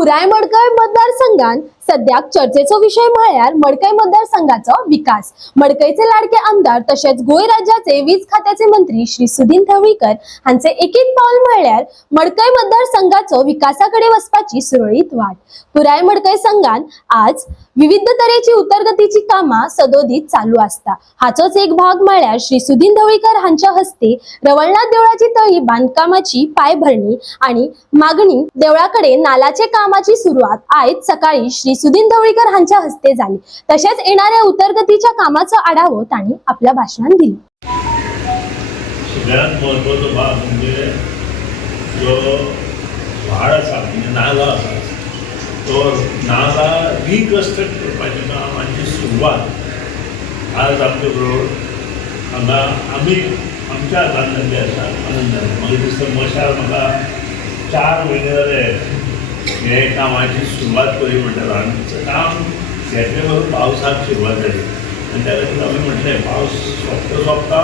पुराय मडकय मतदारसंघात सध्या चर्चेचो विषय म्हळ्यार मडकय मतदारसंघाचो विकास। मडकयचे लाडके आमदार तसेच गोय राज्याचे वीज खात्याचे मंत्री श्री सुदीन ढवळीकर हांचे एकेक पाऊल म्हळ्यार मडकय मतदारसंघाचो विकासाकडे वचपाची सुरळीत वाट। पुराय मडकय संघात आज विविध तरेची उदरगतीची कामां सदोदीत चालू असता। हाचोच एक भाग म्हळ्यार श्री सुदीन ढवळीकर हांच्या हस्ते रवळनाथ देवळाची तळी बांधकामाची पायभरणी आणि मागणी देवळाकडे नालाचे कामाची सुरुवात आयज सकाळी श्री सुदीन ढवळीकर हांच्या हस्ते झाली। तसेच येणाऱ्या उदरगतीच्या कामाचो आढावो तांणी आपल्या भाषणात दिलो। सगळ्यात महत्वाचा भाग म्हणजे जो व्हाळ आसा म्हणजे नाला आसा तो नाला रिकन्स्ट्रक्ट करपाचें कामाची सुरवात आज आमचे बरोबर हांगा आमी आमच्या हातांत जाल्ली आसा आनंदान। म्हाका दिसता मशाल म्हाका 4 म्हयने जाले हे कामाची सुरवात करी म्हणटालो आनी काम घेतले बरोबर पावसाक सुरवात जाली आनी त्या खातीर आमी म्हटलें पावस सोंपता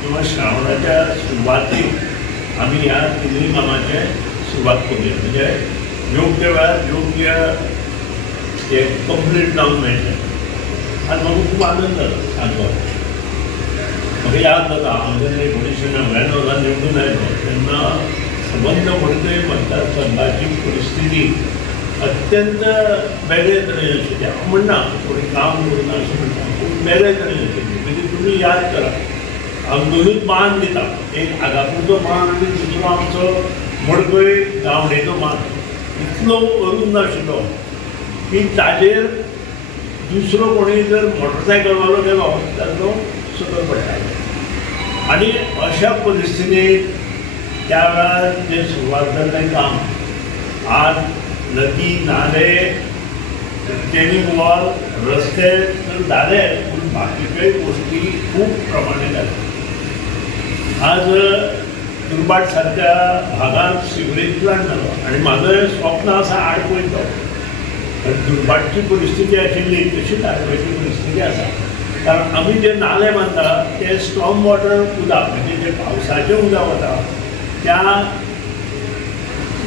किंवा श्रावणाच्या सुरवातीक आमी ह्या तिनूय कामाचे सुरवात करूया म्हणजे योग्य वेळार योग्य हे कंप्लीट जावंक मेळटलें। आनी म्हाका खूब आनंद जालो सांगपाक। म्हाका याद जाता हांव जेन्ना 1999 निवडून आयलो तेन्ना संबंध मडकय मतदारसंघाची परिस्थिती अत्यंत वेगळे तरेन आशिल्ली। हांव म्हणना कोणी काम करना अशें म्हणटा पूण वेगळे तरेन आशिल्ली। म्हणजे तुमी याद करा हांव दोनूच मान दिता, एक आगापूरचो मान आनी दुसरो आमचो मडकय गांवडेचो मान। इतलो अरुंद आशिल्लो की ताजेर दुसरो कोणी जर मोटरसायकलवालो गेलो जाल्यार तो सकयल पडटालो। आनी अशा परिस्थितींत त्या वेळार जे सुरवात जाल्लें काम आज नदी नाले रिटेनिंग वॉल रस्ते तर जाले पूण बाकीच्योय गोश्टी खूब प्रमाणे जाल्या। आज दुर्बाट सारक्या भागांत सिवरेज प्लांट जालो आनी म्हाजो स्वप्न आसा आड पयतो दुर्बाटची परिस्थिती आशिल्ली तशीच आडपयची परिस्थिती आसा। कारण आमी जे नाले बांदता ते स्टॉर्म वॉटर उदक म्हणजे जे पावसाचें उदक वता त्या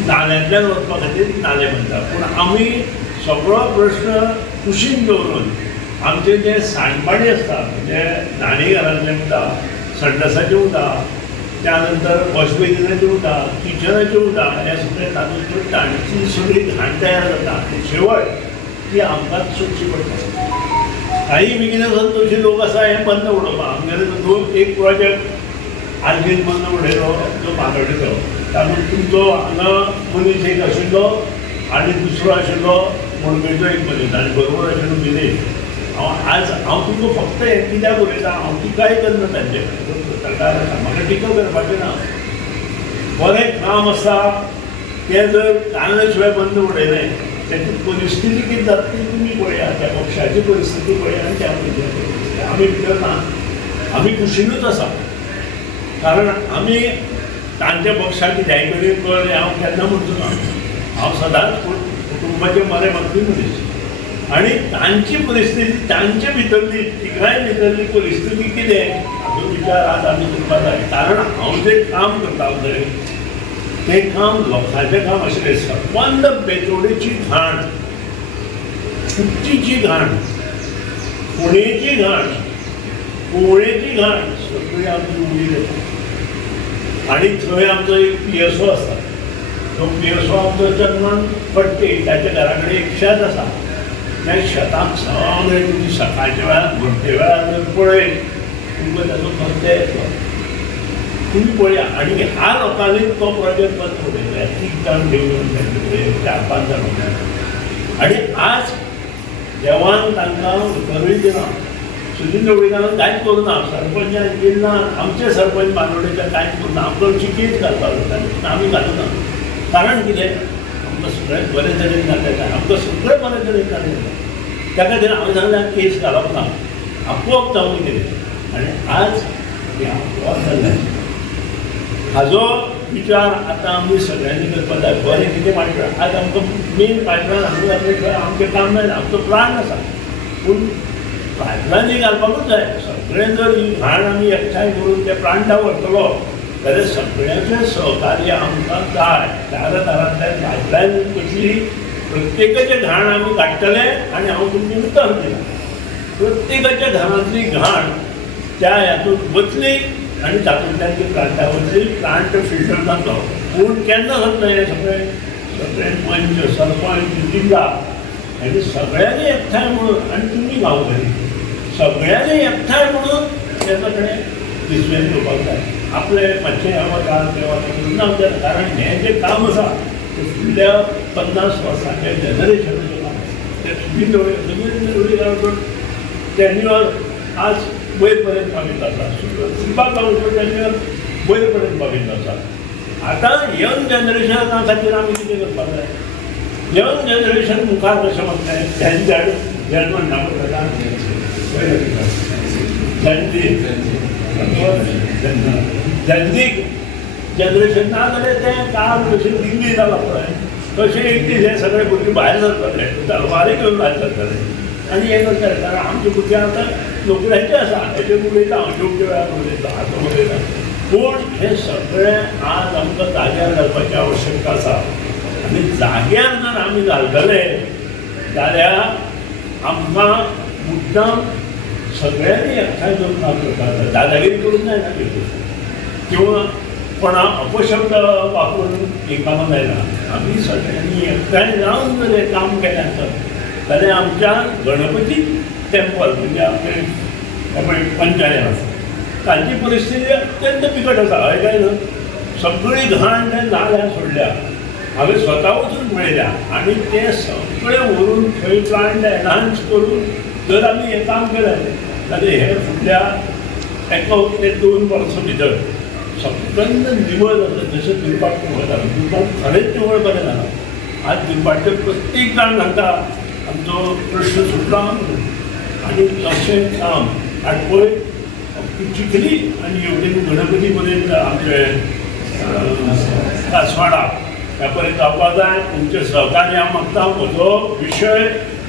नाल्यांतल्यान वचपा खातीर नाले बांदता। पूण आमी सगळो प्रश्न कुशीन दवरून आमचें जें सांडपाणी आसता म्हणजे न्हाणी घरांतलें उदक संडासाचें उदक त्या नंतर वॉश बेसिनाचें उदक किचनाचें उदक हें सगळें तातूंत पडटा आनी ती सगळी घाण तयार जाता आनी शेवट ती आमकांच सोदची पडटा। काही बिगिनर्सान तशी लोक आसा हें बंद उडोवपाक आमगेले एक प्रोजेक्ट आर्गेन बंद उडयलो जो बांदोडेचो तातूंत तुमचो हांगा मनीस एक आशिल्लो आनी दुसरो आशिल्लो मडकयचो एक मनीस आनी बरोबर आशिल्लो विलेज। हांव तुमकां फक्त हें कित्याक उलयता हांव टिकाय करना तांचे म्हाका टिका करपाचें ना। बरें काम आसा तें जर कारणां शिवाय बंद उडयलें त्याची परिस्थिती किती जाता ती तुमी पळया, त्या पक्षाची परिस्थिती पळया आनी त्या पक्षाची परिस्थिती। आमी भितर ना, आमी कुशीनूच आसा कारण आमी तांच्या पक्षाची जायकरी कर हांव केन्ना म्हणचो ना। हांव सदांच कुटुंबाचे बरे मागपी मनीस आनी तांची परिस्थिती तांचे भितरली तिगाय भितरली परिस्थिती कितें हाचो विचार आज आमी करपाक जाय। कारण हांव जें काम करता पळय तें काम लोकांचें काम आशिल्लें। सबंद बेतोडेची घाण, कुट्टीची घाण, फोणेची घाण, कोवळेची घाण सगळी आमची उडी जाता। आनी थंय आमचो एक PSO आसता तो PSO आमचो जन्मान पडटे ताच्या घरा कडेन एक शेत आसा। त्या शेतांत सगळें तुमी सकाळच्या वेळार भरते वेळार जर पळयत तुमकां ताचो खर्च येतलो तुमी पळया। आनी ह्या लोकांनी तो प्रोजेक्ट बंद उडयलो 3 जाण घेवन 4-5 जाण उडयले आनी आज देवान तांकां उतरूय दिना। सुदीन ढवळीकरान कांयच करूं ना, सरपंचान दिना, आमचे सरपंच बांदोडेचे कांयच करूं ना। आमकां अशी केस घालपाक जाताली पूण आमी घालूना। कारण कितें आमकां सगळें बरे तरेन जाता, आमकां सगळें बरे तरेन जाता। त्या खातीर हांवें सांगलें केस घालप ना, आपोवप जावं कितें। आनी आज हें आपोवप जाल्लें हाजो विचार आतां आमी सगळ्यांनी करपाक जाय। बरें कितें पायपलायन आज आमकां मेन पायपलायन हांगा घातले शिवाय आमचें काम जायना। आमचो प्लान आसा पूण पायपलायन घालपाकूच जाय। सगळें जर ही घाण आमी एकठांय करून त्या प्लांटाक व्हरतलो जाल्यार सगळ्यांचें सहकार्य आमकां जाय। दारांतल्यान पायपलायन कसली प्रत्येकाचे घाण आम्ही काडटले आणि हांव तुमकां उतर दिलां. प्रत्येकाच्या घरांतली घाण त्या हातूंत वतली आनी तातूंतल्यान ती प्लांटा वतली, प्लांट फिल्टर जातलो. पूण केन्ना जातलें हें सगळें पंच सरपंच जिल्ला हें सगळ्यांनी एकठांय म्हणून आनी तुमी गांवकरी सगळ्यांनी एकठांय म्हणून तेचा कडेन दिसवेन घेवपाक जाय. आपले मातशें हें वता तें वता करून ना जाता. कारण हें जें काम आसा तें फुडल्या 50 वर्सांच्या जनरेशनाचें काम. तें सगळी काडून टॅन्युअर आज वयर पर्यंत पाविल्लो आसा. सुरपाक लागून टॅन्युअर वयर पर्यंत पाविल्लो आसा. आतां यंग जनरेशना खातीर आमी कितें करपाक जाय? यंग जनरेशन मुखार कशें वतलें? झॅड म्हणटा पळय झॅन्झीक जनरेशन ना जाल्यार तें काळ कशें दिल्ली जालां पळय तशें एक दीस हे सगळे भुरगे भायर सरतले, तलवारी घेवन भायर सरतले आनी हें करतले. कारण आमचे भुरगे आतां नोकऱ्याचे आसा, हेचेर उलयता हांव योग्य वेळार उलयता, आतां उलयता. पूण हें सगळें आज आमकां जाग्यार घालपाची आवश्यकता आसा. आनी जाग्यार जर आमी घालतले जाल्यार आमकां मुद्दाम सगळ्यांनी एकठांय जावन काम करपाक जाय. दादागिरी करूंक जायना किंवा कोणा अपशब्द वापरून ही कामां जायना. आमी सगळ्यांनी एकठांय जावन जर हें काम केलें आसत जाल्यार आमच्या गणपती टेंपल म्हणजे आपले पंचायत आसा तांची परिस्थिती अत्यंत बिकट आसा. हय काय न्हू? सगळी घाण तें नाल्यार सोडल्या. हांवें स्वता वचून पळयल्या आनी तें सगळें व्हरून थंय प्लांट एनहान्स करून जर आमी हें काम केलें जाल्यार हे फुडल्या 1 ते 2 वर्सां भितर सगळ्यांनी निवळ जाता. जशें दिवपाक निवळ जाता, दिवपाक खरेंच निवळ बरें जालां. आज दिवपाचे प्रत्येक जाण सांगता आमचो प्रश्न सुटला आनी तशें काम आनी पळय चिखली आनी हेवटेन गणपती पर्यंत आमचे कासवाडा ह्या पर्यंत जावपाक जाय. तुमचें सहकार्य हांव मागता. म्हजो विशय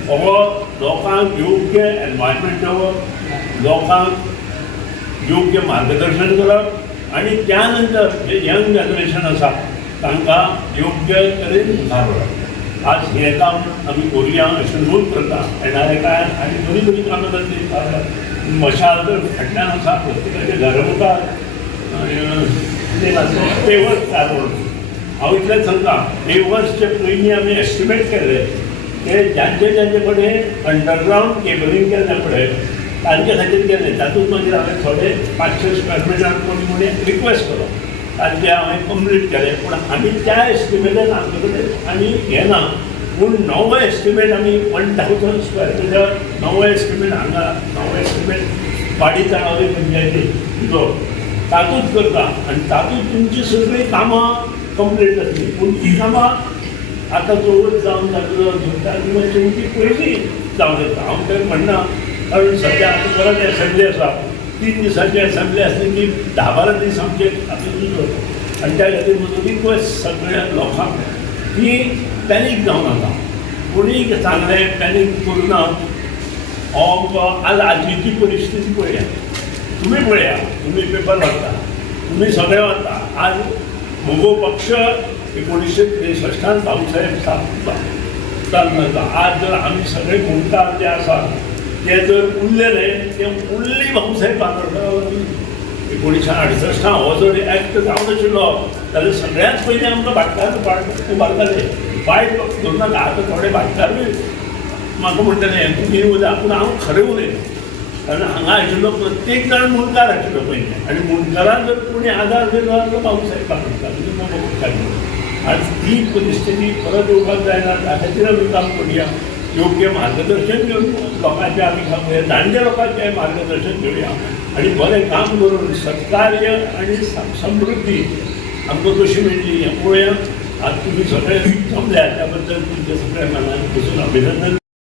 हो लोकांक योग्य एनवायरमेंट दवरप, लोकांक योग्य मार्गदर्शन करप आनी त्या नंतर जे यंग जनरेशन आसा तांकां योग्य तरेन मुखार व्हरप. आज हें काम आमी करुया अशें नोंद करता. NRI आनी बरी बरी कामां जातली. मशाल जर फाटल्यान आसा प्रत्येकाच्या घरा मुखार पेवर्स कारवण. हांव इतलेंच सांगता, पेवर्सचे पयलीं आमी एस्टिमेट केले ते ज्यांचे कडेन अंडरग्रावंड केबलींग केल्लें पळय तांचे खातीर केलें. तातूंत मागीर हांवें थोडे 500 स्क्वेअर मिटर कोणी रिक्वेस्ट केलो तांचे हांवें कंप्लीट केलें. पूण आमी त्या एस्टिमेटान आमचे कडेन आनी हें ना. पूण नवो एस्टिमेट आमी 1000 स्क्वेअर मिटर नवो एस्टिमेट हांगा नवो एस्टिमेट वाडी तळावली पंचायतीचो तातूंत करता आनी तातूंत तुमची सगळीं कामां कंप्लीट जातली. पूण ती कामां आतां चवथ जावन जातलो धुता किंवा चवथी पयलीं जावन येता. हांव तें म्हणना कारण सद्या आतां परत एसेंब्ली आसा. 3 दिसांची एसेंब्ली आसली की 10-12 दीस आमचे हातूंत वयतले. आनी त्या खातीर म्हजो रिक्वेस्ट सगळ्या लोकांक की पॅनीक जावं नाका. कोणीय सांगलें पॅनीक करूं ना. आज आजची परिस्थिती पळया, तुमी पळया, तुमी पेपर वाचता, तुमी सगळे वाचता. आज म्हजो पक्ष 1963 भाऊसाहेब चालता. आज जर आमी सगळे मुणकार जे आसा ते जर उरलेले ते उरली भाऊसाहेब बांदोडकर 1968 हो जर एक्ट जावन आशिल्लो जाल्यार सगळ्यांत पयलीं आमकां भाटकार उबारताले. वायट धरून नाका. आतां थोडे भाटकारूय म्हाका म्हणटले तुमी उलया पूण हांव खरें उलयतां. कारण हांगा आशिल्लो प्रत्येक जाण मुणकार आशिल्लो पयलीं आनी मुणकाराक जर कोणी आदार दिलो जाल्यार भाऊसाहेब बांदोडकर. आज ही परिस्थिती परत येवपाक जायना. त्या खातीर आमी काम करुया. योग्य मार्गदर्शन घेवन लोकांचें आमी सांगुया. जाणट्या लोकांचें मार्गदर्शन घेवया आनी बरें काम करून सत्कार्य आनी समृद्धी आमकां कशी मेळटली हें पळोवया. आज तुमी सगळे जमल्या त्या बद्दल तुमचे सगळ्या मनान पासून अभिनंदन.